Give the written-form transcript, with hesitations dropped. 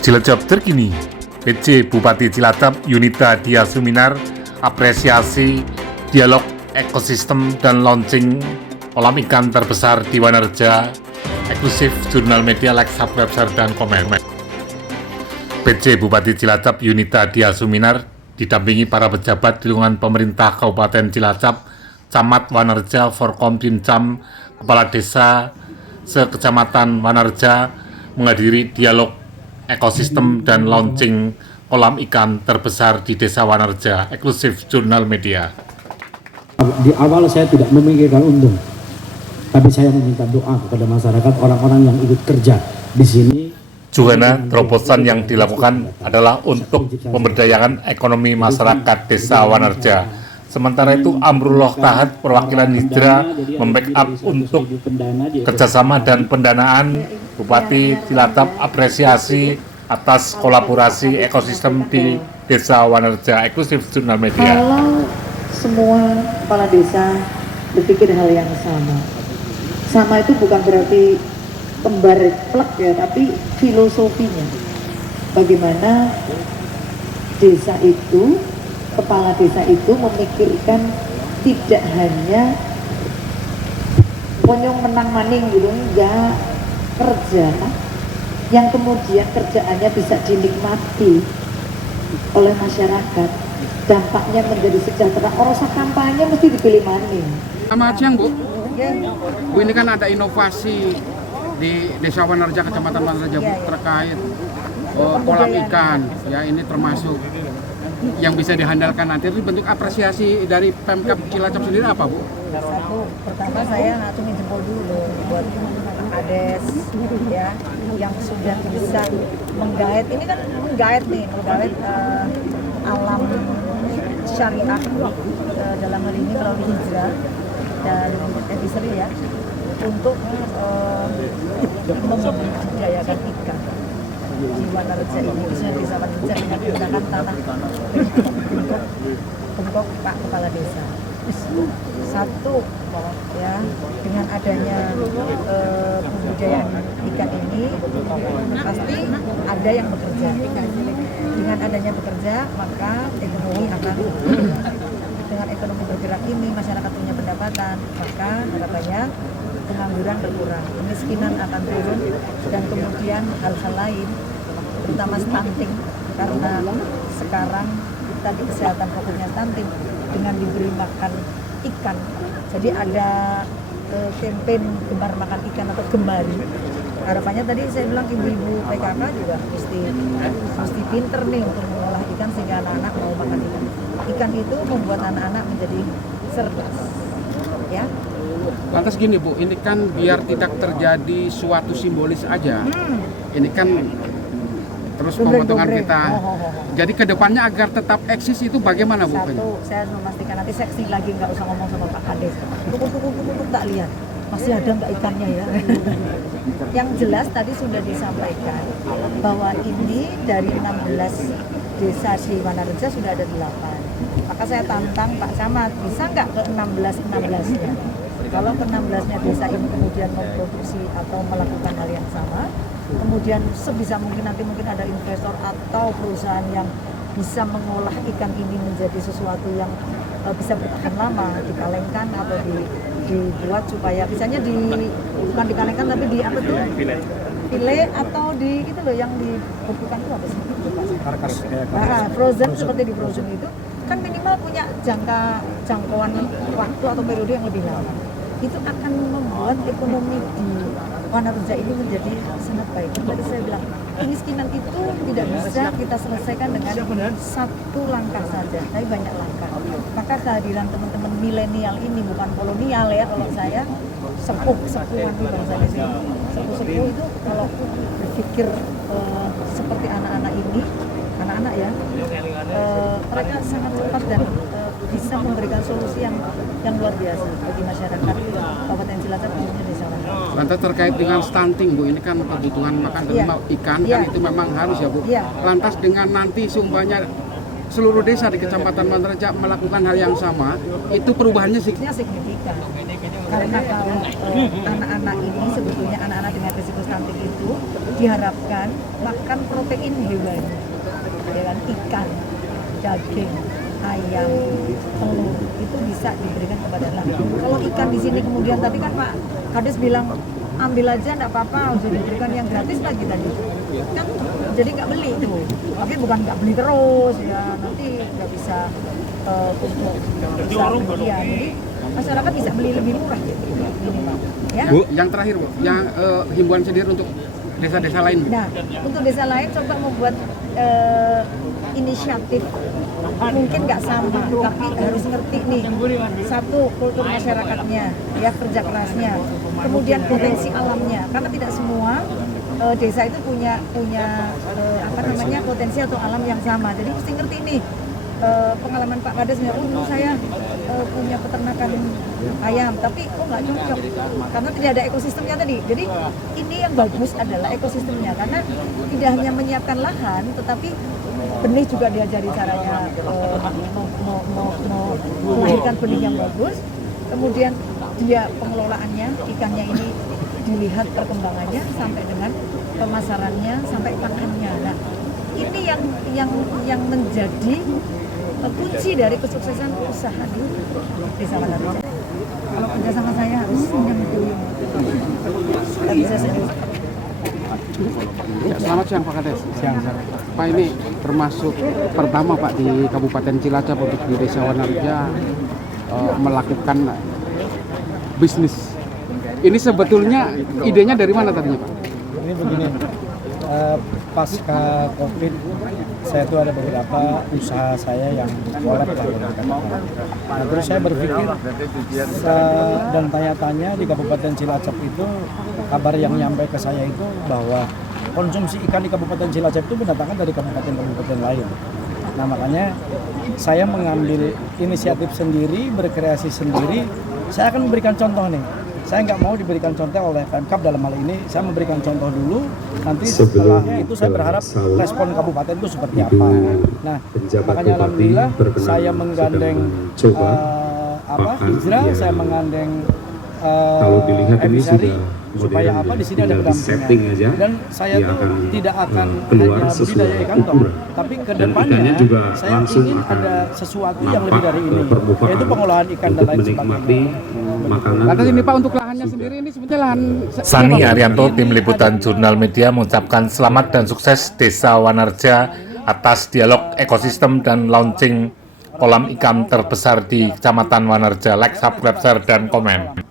Cilacap terkini, PC Bupati Cilacap Yunita Dia Suminar apresiasi dialog ekosistem dan launching kolam ikan terbesar di Wanarja, eksklusif jurnal media, like, subscribe, share, dan komen. PC Bupati Cilacap Yunita Dia Suminar didampingi para pejabat di lingkungan pemerintah Kabupaten Cilacap, Camat Wanarja, Forkom Pincam, Kepala Desa sekecamatan Wanarja menghadiri dialog ekosistem dan launching kolam ikan terbesar di Desa Wanarja, eksklusif jurnal media. Di awal saya tidak memikirkan untung, tapi saya meminta doa kepada masyarakat, orang-orang yang ikut kerja di sini. Juga terobosan yang dilakukan adalah untuk pemberdayaan ekonomi masyarakat Desa Wanarja. Sementara itu, Amrullah Kahat, perwakilan Hijrah, membackup untuk kerjasama dan pendanaan. Bupati Cilacap apresiasi atas kolaborasi ekosistem di Desa Wanarja, eksklusif jurnal media. Kalau semua kepala desa berpikir hal yang sama itu bukan berarti kembar plek ya, tapi filosofinya. Bagaimana desa itu, kepala desa itu memikirkan tidak hanya ponyong menang maning gitu, enggak, kerja yang kemudian kerjaannya bisa dinikmati oleh masyarakat, dampaknya menjadi sejahtera. Orang kampanye mesti dipilih maning. Selamat siang, Bu. Bu, ini kan ada inovasi di Desa Wanarja, Kecamatan Wanarja, Bu, terkait kolam ikan. Ya, ini termasuk yang bisa dihandalkan nanti. Itu bentuk apresiasi dari Pemkab Cilacap sendiri apa, Bu? Satu, pertama saya ngacungin jempol dulu buat Ades ya, yang sudah bisa menggait. Ini kan menggait alam syariah dalam hal ini melalui Hijrah dan Edisri ya, untuk membudidayakan ikan di Wanarja ini, khususnya Desa Wanarja, dengan menggunakan tanah untuk Pak Kepala Desa. Satu ya, dengan adanya pembudidayaan ikan ini pasti ada yang bekerja. Dengan adanya bekerja, maka ekonomi akan dengan ekonomi bergerak ini, masyarakat punya pendapatan, maka harapannya pengangguran berkurang, kemiskinan akan turun, dan kemudian hal-hal lain, terutama stunting, karena sekarang tadi kesehatan pokoknya stunting dengan diberi makan ikan. Jadi ada campaign gemar makan ikan atau gemari. Harapannya tadi saya bilang ibu-ibu PKK juga mesti pinter nih untuk mengolah ikan sehingga anak-anak mau makan ikan. Ikan itu membuat anak-anak menjadi cerdas. Ya. Lantas gini, Bu, ini kan biar tidak terjadi suatu simbolis aja. Ini kan terus pemotongan kita. Jadi kedepannya agar tetap eksis itu bagaimana, Bu? Satu, saya harus memastikan, nanti seksi lagi nggak usah ngomong sama Pak Kades. Tukuk tak lihat, masih ada nggak ikannya ya. Yang jelas tadi sudah disampaikan bahwa ini dari 16 desa di Wanarja sudah ada 8. Maka saya tantang Pak Camat, bisa nggak ke 16-16-nya? Kalau ke 16-nya desa ini kemudian memproduksi atau melakukan hal yang sama, kemudian sebisa mungkin nanti mungkin ada investor atau perusahaan yang bisa mengolah ikan ini menjadi sesuatu yang bisa bertahan lama, dikalengkan atau dibuat supaya misalnya bukan dikalengkan tapi di apa tuh? File atau di itu loh yang dibekukan itu apa sih? Frozen, seperti di frozen itu kan minimal punya jangkauan waktu atau periode yang lebih lama. Itu akan membuat ekonomi di Wanarja ini menjadi sangat baik. Tadi saya bilang, kemiskinan itu tidak bisa kita selesaikan dengan satu langkah saja, tapi banyak langkah. Maka kehadiran teman-teman milenial ini, bukan kolonial ya, kalau saya sepuh-sepuhan di bangsa ini. Sepuh-sepuh itu kalau berpikir seperti anak-anak ini, anak-anak ya, mereka sangat cepat dan bisa memberikan solusi yang luar biasa bagi masyarakat Kabupaten Cilacap, khususnya Desa Wanarja. Lantas terkait dengan stunting, Bu, ini kan kebutuhan makan ikan kan itu memang harus ya, Bu. Lantas dengan nanti sumpahnya seluruh desa di Kecamatan Wanarja melakukan hal yang sama, itu perubahannya signifikan. karena kalau anak-anak ini sebetulnya anak-anak dengan risiko stunting itu diharapkan makan protein hewan, dengan ikan, daging, ayam, telur itu bisa diberikan kepada anak. Kalau ikan di sini kemudian tadi kan Pak Kades bilang ambil aja enggak apa-apa, usah diberikan yang gratis lagi tadi. Kan jadi nggak beli tuh. Tapi bukan nggak beli terus ya, nanti nggak bisa untuk bisa kemudian. Jadi masyarakat bisa beli lebih murah gitu minimal. Ya. Bu, yang terakhir Bu, yang himbauan sendiri untuk desa-desa lain. Nah, untuk desa lain coba membuat inisiatif mungkin nggak sama, tapi harus ngerti nih satu kultur masyarakatnya, ya kerja kerasnya, kemudian potensi alamnya, karena tidak semua desa itu punya apa namanya potensi atau alam yang sama. Jadi mesti ngerti nih pengalaman Pak Kades ya, dulu saya punya peternakan ayam, tapi nggak cocok karena tidak ada ekosistemnya tadi. Jadi ini yang bagus adalah ekosistemnya, karena tidak hanya menyiapkan lahan, tetapi benih juga diajari caranya melahirkan benih yang bagus. Kemudian dia pengelolaannya, ikannya ini dilihat perkembangannya sampai dengan pemasarannya, sampai pakannya. Nah, ini yang menjadi kunci dari kesuksesan usaha di Desa Wanarja. Kalau kerja sama saya harus menyambut, nggak bisa sendiri. Ya, selamat siang Pak Kades. Siang. Pak, ini termasuk pertama Pak di Kabupaten Cilacap untuk di Desa Wanarja melakukan bisnis. Ini sebetulnya idenya dari mana tadinya Pak? Ini begini, pasca COVID saya tuh ada beberapa usaha saya yang kolab lah boleh dikatakan. Nah, terus saya berpikir dan tanya-tanya di Kabupaten Cilacap itu, kabar yang nyampe ke saya itu bahwa konsumsi ikan di Kabupaten Cilacap itu mendatangkan dari kabupaten-kabupaten lain. Nah, makanya saya mengambil inisiatif sendiri, berkreasi sendiri. Saya akan memberikan contoh nih. Saya nggak mau diberikan contoh oleh Pemkab dalam hal ini. Saya memberikan contoh dulu. Nanti setelah itu saya berharap respon kabupaten itu seperti apa. Nah, makanya alhamdulillah saya menggandeng Hijrah, saya menggandeng Emisari, supaya apa di sini ada pendampingan. Dan saya tuh tidak akan hanya budidaya ikan tong, tapi kedepannya saya ingin ada sesuatu yang lebih dari ini, yaitu pengolahan ikan dan lain sebagainya. Lantas ini Pak, untuk lahannya sendiri ini sebenarnya lahan Sani Arianto, tim liputan Jurnal Media mengucapkan selamat dan sukses Desa Wanarja atas dialog ekosistem dan launching kolam ikan terbesar di Kecamatan Wanarja. Like, subscribe, share, dan komen.